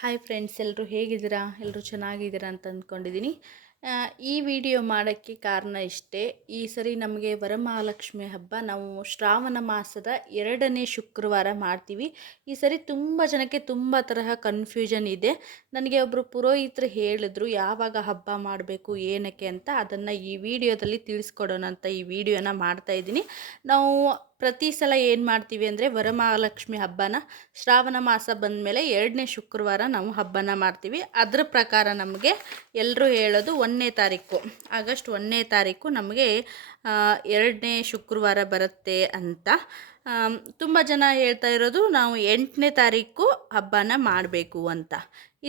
Hi friends, ಎಲ್ಲರೂ ಹೇಗಿದ್ದೀರಾ? ಎಲ್ಲರೂ ಚೆನ್ನಾಗಿದ್ದೀರಾ ಅಂತ ಅಂದ್ಕೊಂಡಿದ್ದೀನಿ. ಈ ವಿಡಿಯೋ ಮಾಡೋಕ್ಕೆ ಕಾರಣ ಇಷ್ಟೇ. ಈ ಸರಿ ನಮಗೆ ವರಮಹಾಲಕ್ಷ್ಮಿ ಹಬ್ಬ ನಾವು ಶ್ರಾವಣ ಮಾಸದ 2ನೇ ಶುಕ್ರವಾರ ಮಾಡ್ತೀವಿ. ಈ ಸರಿ ತುಂಬ ಜನಕ್ಕೆ ತುಂಬ ತರಹ ಕನ್ಫ್ಯೂಷನ್ ಇದೆ. ನನಗೆ ಒಬ್ಬರು ಪುರೋಹಿತರು ಹೇಳಿದ್ರು ಯಾವಾಗ ಹಬ್ಬ ಮಾಡಬೇಕು ಏನಕ್ಕೆ ಅಂತ. ಅದನ್ನು ಈ ವಿಡಿಯೋದಲ್ಲಿ ತಿಳಿಸ್ಕೊಡೋಣ ಅಂತ ಈ ವಿಡಿಯೋನ ಮಾಡ್ತಾಯಿದ್ದೀನಿ. ನಾವು ಪ್ರತಿ ಸಲ ಏನು ಮಾಡ್ತೀವಿ ಅಂದರೆ ವರಮಹಾಲಕ್ಷ್ಮಿ ಹಬ್ಬನ ಶ್ರಾವಣ ಮಾಸ ಬಂದ ಮೇಲೆ 2ನೇ ಶುಕ್ರವಾರ ನಾವು ಹಬ್ಬನ ಮಾಡ್ತೀವಿ. ಅದರ ಪ್ರಕಾರ ನಮಗೆ ಎಲ್ಲರೂ ಹೇಳೋದು 1ನೇ ತಾರೀಕು ಆಗಸ್ಟ್ 1ನೇ ತಾರೀಕು ನಮಗೆ 2ನೇ ಶುಕ್ರವಾರ ಬರುತ್ತೆ ಅಂತ. ತುಂಬ ಜನ ಹೇಳ್ತಾ ಇರೋದು ನಾವು 8ನೇ ತಾರೀಕು ಹಬ್ಬನ ಮಾಡಬೇಕು ಅಂತ.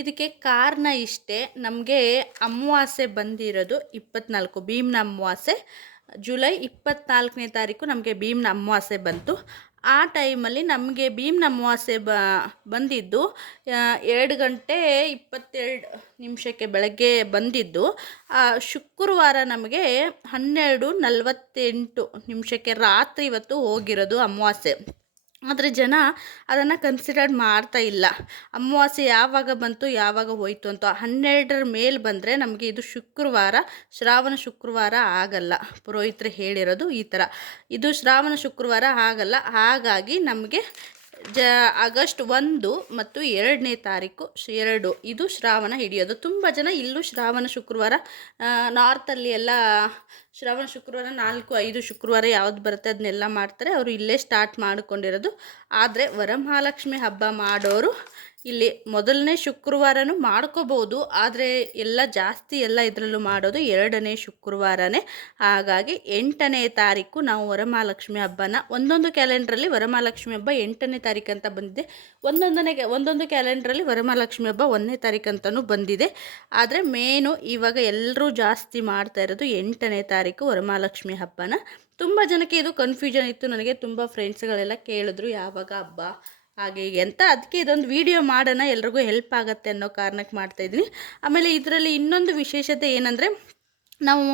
ಇದಕ್ಕೆ ಕಾರಣ ಇಷ್ಟೇ, ನಮಗೆ ಅಮಾವಾಸ್ಯೆ ಬಂದಿರೋದು 24 ಭೀಮ್ನ ಅಮಾವಾಸ್ಯೆ. ಜುಲೈ 24ನೇ ತಾರೀಕು ನಮಗೆ ಭೀಮ್ನ ಅಮಾವಾಸ್ಯೆ ಬಂತು. ಆ ಟೈಮಲ್ಲಿ ನಮಗೆ ಭೀಮ್ನ ಅಮಾವಾಸ್ಯೆ ಬಂದಿದ್ದು 2:22 ಬೆಳಗ್ಗೆ ಬಂದಿದ್ದು. ಶುಕ್ರವಾರ ನಮಗೆ 12:48 ರಾತ್ರಿ ಇವತ್ತು ಹೋಗಿರೋದು ಅಮಾವಾಸ್ಯೆ. ಆದರೆ ಜನ ಅದನ್ನು ಕನ್ಸಿಡರ್ ಮಾಡ್ತಾ ಇಲ್ಲ. ಅಮಾವಾಸ್ಯೆ ಯಾವಾಗ ಬಂತು ಯಾವಾಗ ಹೋಯಿತು ಅಂತ 12ರ ಮೇಲೆ ಬಂದರೆ ನಮಗೆ ಇದು ಶುಕ್ರವಾರ, ಶ್ರಾವಣ ಶುಕ್ರವಾರ ಆಗಲ್ಲ. ಪುರೋಹಿತರು ಹೇಳಿರೋದು ಈ ಥರ, ಇದು ಶ್ರಾವಣ ಶುಕ್ರವಾರ ಆಗಲ್ಲ. ಹಾಗಾಗಿ ನಮಗೆ ಆಗಸ್ಟ್ 1 ಮತ್ತು 2ನೇ ತಾರೀಕು ಇದು ಶ್ರಾವಣ ಹಿಡಿಯೋದು. ತುಂಬ ಜನ ಇಲ್ಲೂ ಶ್ರಾವಣ ಶುಕ್ರವಾರ, ನಾರ್ತಲ್ಲಿ ಎಲ್ಲ ಶ್ರಾವಣ ಶುಕ್ರವಾರ 4-5 ಶುಕ್ರವಾರ ಯಾವ್ದು ಬರುತ್ತೆ ಅದನ್ನೆಲ್ಲ ಮಾಡ್ತಾರೆ. ಅವರು ಇಲ್ಲೇ ಸ್ಟಾರ್ಟ್ ಮಾಡಿಕೊಂಡಿರೋದು. ಆದರೆ ವರಮಹಾಲಕ್ಷ್ಮಿ ಹಬ್ಬ ಮಾಡೋರು ಇಲ್ಲಿ ಮೊದಲನೇ ಶುಕ್ರವಾರನೂ ಮಾಡ್ಕೋಬೋದು, ಆದರೆ ಜಾಸ್ತಿ ಇದರಲ್ಲೂ ಮಾಡೋದು 2ನೇ ಶುಕ್ರವಾರನೇ. ಹಾಗಾಗಿ 8ನೇ ತಾರೀಕು ನಾವು ವರಮಹಾಲಕ್ಷ್ಮಿ ಹಬ್ಬನ, ಒಂದೊಂದು ಕ್ಯಾಲೆಂಡ್ರಲ್ಲಿ ವರಮಹಾಲಕ್ಷ್ಮಿ ಹಬ್ಬ 8ನೇ ತಾರೀಕು ಅಂತ ಬಂದಿದೆ, ಒಂದೊಂದು ಕ್ಯಾಲೆಂಡ್ರಲ್ಲಿ ವರಮಹಾಲಕ್ಷ್ಮಿ ಹಬ್ಬ 1ನೇ ತಾರೀಕು ಅಂತಲೂ ಬಂದಿದೆ. ಆದರೆ ಮೇನು ಇವಾಗ ಎಲ್ಲರೂ ಜಾಸ್ತಿ ಮಾಡ್ತಾ ಇರೋದು 8ನೇ ತಾರೀಕು ವರಮಹಾಲಕ್ಷ್ಮಿ ಹಬ್ಬನ. ತುಂಬ ಜನಕ್ಕೆ ಇದು ಕನ್ಫ್ಯೂಷನ್ ಇತ್ತು. ನನಗೆ ತುಂಬ ಫ್ರೆಂಡ್ಸ್ಗಳೆಲ್ಲ ಕೇಳಿದ್ರು ಯಾವಾಗ ಹಬ್ಬ ಹಾಗೆ ಹೀಗೆ ಅಂತ. ಅದಕ್ಕೆ ಇದೊಂದು ವಿಡಿಯೋ ಮಾಡೋಣ, ಎಲ್ರಿಗೂ ಹೆಲ್ಪ್ ಆಗುತ್ತೆ ಅನ್ನೋ ಕಾರಣಕ್ಕೆ ಮಾಡ್ತಾಯಿದ್ದೀನಿ. ಆಮೇಲೆ ಇದರಲ್ಲಿ ಇನ್ನೊಂದು ವಿಶೇಷತೆ ಏನಂದರೆ, ನಾವು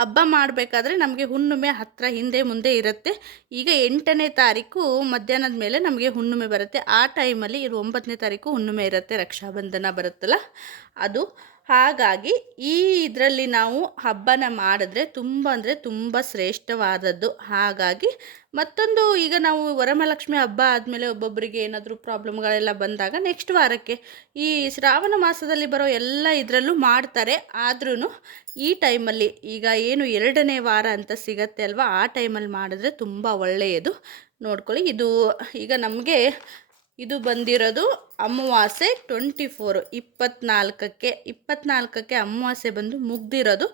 ಹಬ್ಬ ಮಾಡಬೇಕಾದ್ರೆ ನಮಗೆ ಹುಣ್ಣಿಮೆ ಹತ್ತಿರ ಹಿಂದೆ ಮುಂದೆ ಇರುತ್ತೆ. ಈಗ 8ನೇ ತಾರೀಕು ಮಧ್ಯಾಹ್ನದ ಮೇಲೆ ನಮಗೆ ಹುಣ್ಣಿಮೆ ಬರುತ್ತೆ. ಆ ಟೈಮಲ್ಲಿ 9ನೇ ತಾರೀಕು ಹುಣ್ಣಿಮೆ ಇರುತ್ತೆ, ರಕ್ಷಾಬಂಧನ ಬರುತ್ತಲ್ಲ ಅದು. ಹಾಗಾಗಿ ಇದರಲ್ಲಿ ನಾವು ಹಬ್ಬನ ಮಾಡಿದ್ರೆ ತುಂಬ ಅಂದರೆ ತುಂಬ ಶ್ರೇಷ್ಠವಾದದ್ದು. ಹಾಗಾಗಿ ಮತ್ತೊಂದು, ಈಗ ನಾವು ವರಮಹಾಲಕ್ಷ್ಮಿ ಹಬ್ಬ ಆದಮೇಲೆ ಒಬ್ಬೊಬ್ಬರಿಗೆ ಏನಾದರೂ ಪ್ರಾಬ್ಲಮ್ಗಳೆಲ್ಲ ಬಂದಾಗ ನೆಕ್ಸ್ಟ್ ವಾರಕ್ಕೆ ಈ ಶ್ರಾವಣ ಮಾಸದಲ್ಲಿ ಬರೋ ಎಲ್ಲ ಇದರಲ್ಲೂ ಮಾಡ್ತಾರೆ. ಆದ್ರೂ ಈ ಟೈಮಲ್ಲಿ ಈಗ ಏನು 2ನೇ ವಾರ ಅಂತ ಸಿಗತ್ತೆ ಅಲ್ವಾ, ಆ ಟೈಮಲ್ಲಿ ಮಾಡಿದ್ರೆ ತುಂಬ ಒಳ್ಳೆಯದು. ನೋಡ್ಕೊಳ್ಳಿ, ಇದು ಈಗ ನಮಗೆ ಇದು ಬಂದಿರೋದು ಅಮಾವಾಸ್ಯೆ 24ಕ್ಕೆ ಅಮಾವಾಸ್ಯೆ ಬಂದು ಮುಗ್ದಿರೋದು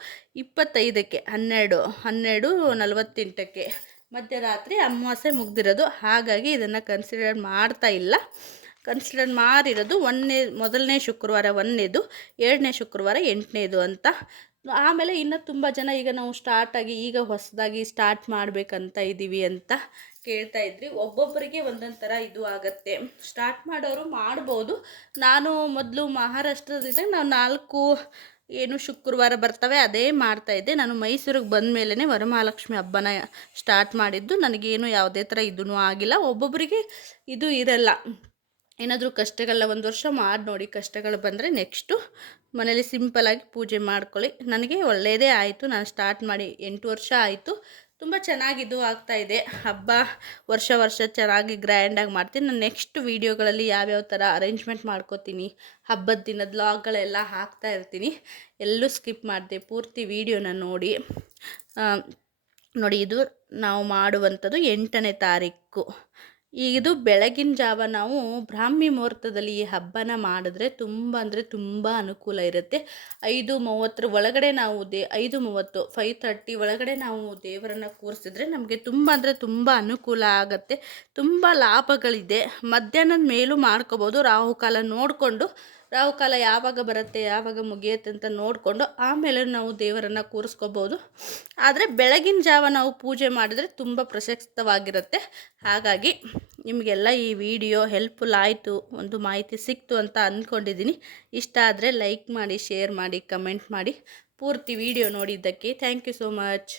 25ಕ್ಕೆ 12:48 ಮಧ್ಯರಾತ್ರಿ ಅಮಾವಾಸ್ಯೆ ಮುಗ್ದಿರೋದು. ಹಾಗಾಗಿ ಇದನ್ನು ಕನ್ಸಿಡರ್ ಮಾಡ್ತಾ ಇಲ್ಲ. ಕನ್ಸಿಡರ್ ಮಾಡಿರೋದು ಮೊದಲನೇ ಶುಕ್ರವಾರ 1ನೇದು, 2ನೇ ಶುಕ್ರವಾರ 8ನೇದು ಅಂತ. ಆಮೇಲೆ ಇನ್ನು ತುಂಬ ಜನ ಈಗ ನಾವು ಈಗ ಹೊಸದಾಗಿ ಸ್ಟಾರ್ಟ್ ಮಾಡಬೇಕಂತ ಇದ್ದೀವಿ ಅಂತ ಕೇಳ್ತಾ ಇದ್ರಿ. ಒಬ್ಬೊಬ್ಬರಿಗೆ ಒಂದೊಂದು ಥರ ಇದು ಆಗುತ್ತೆ. ಸ್ಟಾರ್ಟ್ ಮಾಡೋರು ಮಾಡ್ಬೋದು. ನಾನು ಮೊದಲು ಮಹಾರಾಷ್ಟ್ರದಲ್ಲಿದ್ದಾಗ ನಾವು 4 ಶುಕ್ರವಾರ ಬರ್ತವೆ ಅದೇ ಮಾಡ್ತಾಯಿದ್ದೆ. ನಾನು ಮೈಸೂರಿಗೆ ಬಂದ ಮೇಲೇ ವರಮಹಾಲಕ್ಷ್ಮಿ ಹಬ್ಬನ ಸ್ಟಾರ್ಟ್ ಮಾಡಿದ್ದು. ನನಗೇನು ಯಾವುದೇ ಥರ ಇದೂ ಆಗಿಲ್ಲ. ಒಬ್ಬೊಬ್ಬರಿಗೆ ಇದು ಇರಲ್ಲ, ಏನಾದರೂ ಕಷ್ಟಗಳನ್ನ ಒಂದು ವರ್ಷ ಮಾಡಿ ನೋಡಿ, ಕಷ್ಟಗಳು ಬಂದರೆ ನೆಕ್ಸ್ಟು ಮನೇಲಿ ಸಿಂಪಲಾಗಿ ಪೂಜೆ ಮಾಡ್ಕೊಳ್ಳಿ. ನನಗೆ ಒಳ್ಳೆಯದೇ ಆಯಿತು. ನಾನು ಸ್ಟಾರ್ಟ್ ಮಾಡಿ 8 ವರ್ಷ ಆಯಿತು. ತುಂಬ ಚೆನ್ನಾಗಿದ್ದು ಆಗ್ತಾಯಿದೆ ಹಬ್ಬ. ವರ್ಷ ಚೆನ್ನಾಗಿ ಗ್ರ್ಯಾಂಡಾಗಿ ಮಾಡ್ತೀನಿ. ನಾನು ನೆಕ್ಸ್ಟ್ ವೀಡಿಯೋಗಳಲ್ಲಿ ಯಾವ್ಯಾವ ಥರ ಅರೇಂಜ್ಮೆಂಟ್ ಮಾಡ್ಕೋತೀನಿ, ಹಬ್ಬದ ದಿನದ ವ್ಲಾಗ್ಗಳೆಲ್ಲ ಹಾಕ್ತಾ ಇರ್ತೀನಿ. ಎಲ್ಲೂ ಸ್ಕಿಪ್ ಮಾಡಿದೆ, ಪೂರ್ತಿ ವೀಡಿಯೋನ ನೋಡಿ. ಇದು ನಾವು ಮಾಡುವಂಥದ್ದು 8ನೇ ತಾರೀಕು. ಇದು ಬೆಳಗಿನ ಜಾವ ನಾವು ಬ್ರಾಹ್ಮಿ ಮುಹೂರ್ತದಲ್ಲಿ ಈ ಹಬ್ಬನ ಮಾಡಿದ್ರೆ ತುಂಬ ಅಂದರೆ ತುಂಬ ಅನುಕೂಲ ಇರುತ್ತೆ. 5:30 ಒಳಗಡೆ ನಾವು 5:30 ಒಳಗಡೆ ನಾವು ದೇವರನ್ನು ಕೂರಿಸಿದ್ರೆ ನಮಗೆ ತುಂಬ ಅಂದರೆ ತುಂಬ ಅನುಕೂಲ ಆಗುತ್ತೆ, ತುಂಬ ಲಾಭಗಳಿದೆ. ಮಧ್ಯಾಹ್ನದ ಮೇಲೂ ಮಾಡ್ಕೋಬೋದು. ರಾಹುಕಾಲ ನೋಡಿಕೊಂಡು, ರಾಹುಕಾಲ ಯಾವಾಗ ಬರುತ್ತೆ ಯಾವಾಗ ಮುಗಿಯುತ್ತೆ ಅಂತ ನೋಡಿಕೊಂಡು ಆಮೇಲೆ ನಾವು ದೇವರನ್ನು ಕೂರಿಸ್ಕೋಬೋದು. ಆದರೆ ಬೆಳಗಿನ ಜಾವ ನಾವು ಪೂಜೆ ಮಾಡಿದರೆ ತುಂಬ ಪ್ರಶಸ್ತವಾಗಿರುತ್ತೆ. ಹಾಗಾಗಿ ನಿಮಗೆಲ್ಲ ಈ ವಿಡಿಯೋ ಹೆಲ್ಪ್ಫುಲ್ ಆಯಿತು, ಒಂದು ಮಾಹಿತಿ ಸಿಕ್ತು ಅಂತ ಅಂದ್ಕೊಂಡಿದ್ದೀನಿ. ಇಷ್ಟ ಆದರೆ ಲೈಕ್ ಮಾಡಿ, ಶೇರ್ ಮಾಡಿ, ಕಮೆಂಟ್ ಮಾಡಿ. ಪೂರ್ತಿ ವಿಡಿಯೋ ನೋಡಿದ್ದಕ್ಕೆ ಥ್ಯಾಂಕ್ ಯು ಸೋ ಮಚ್.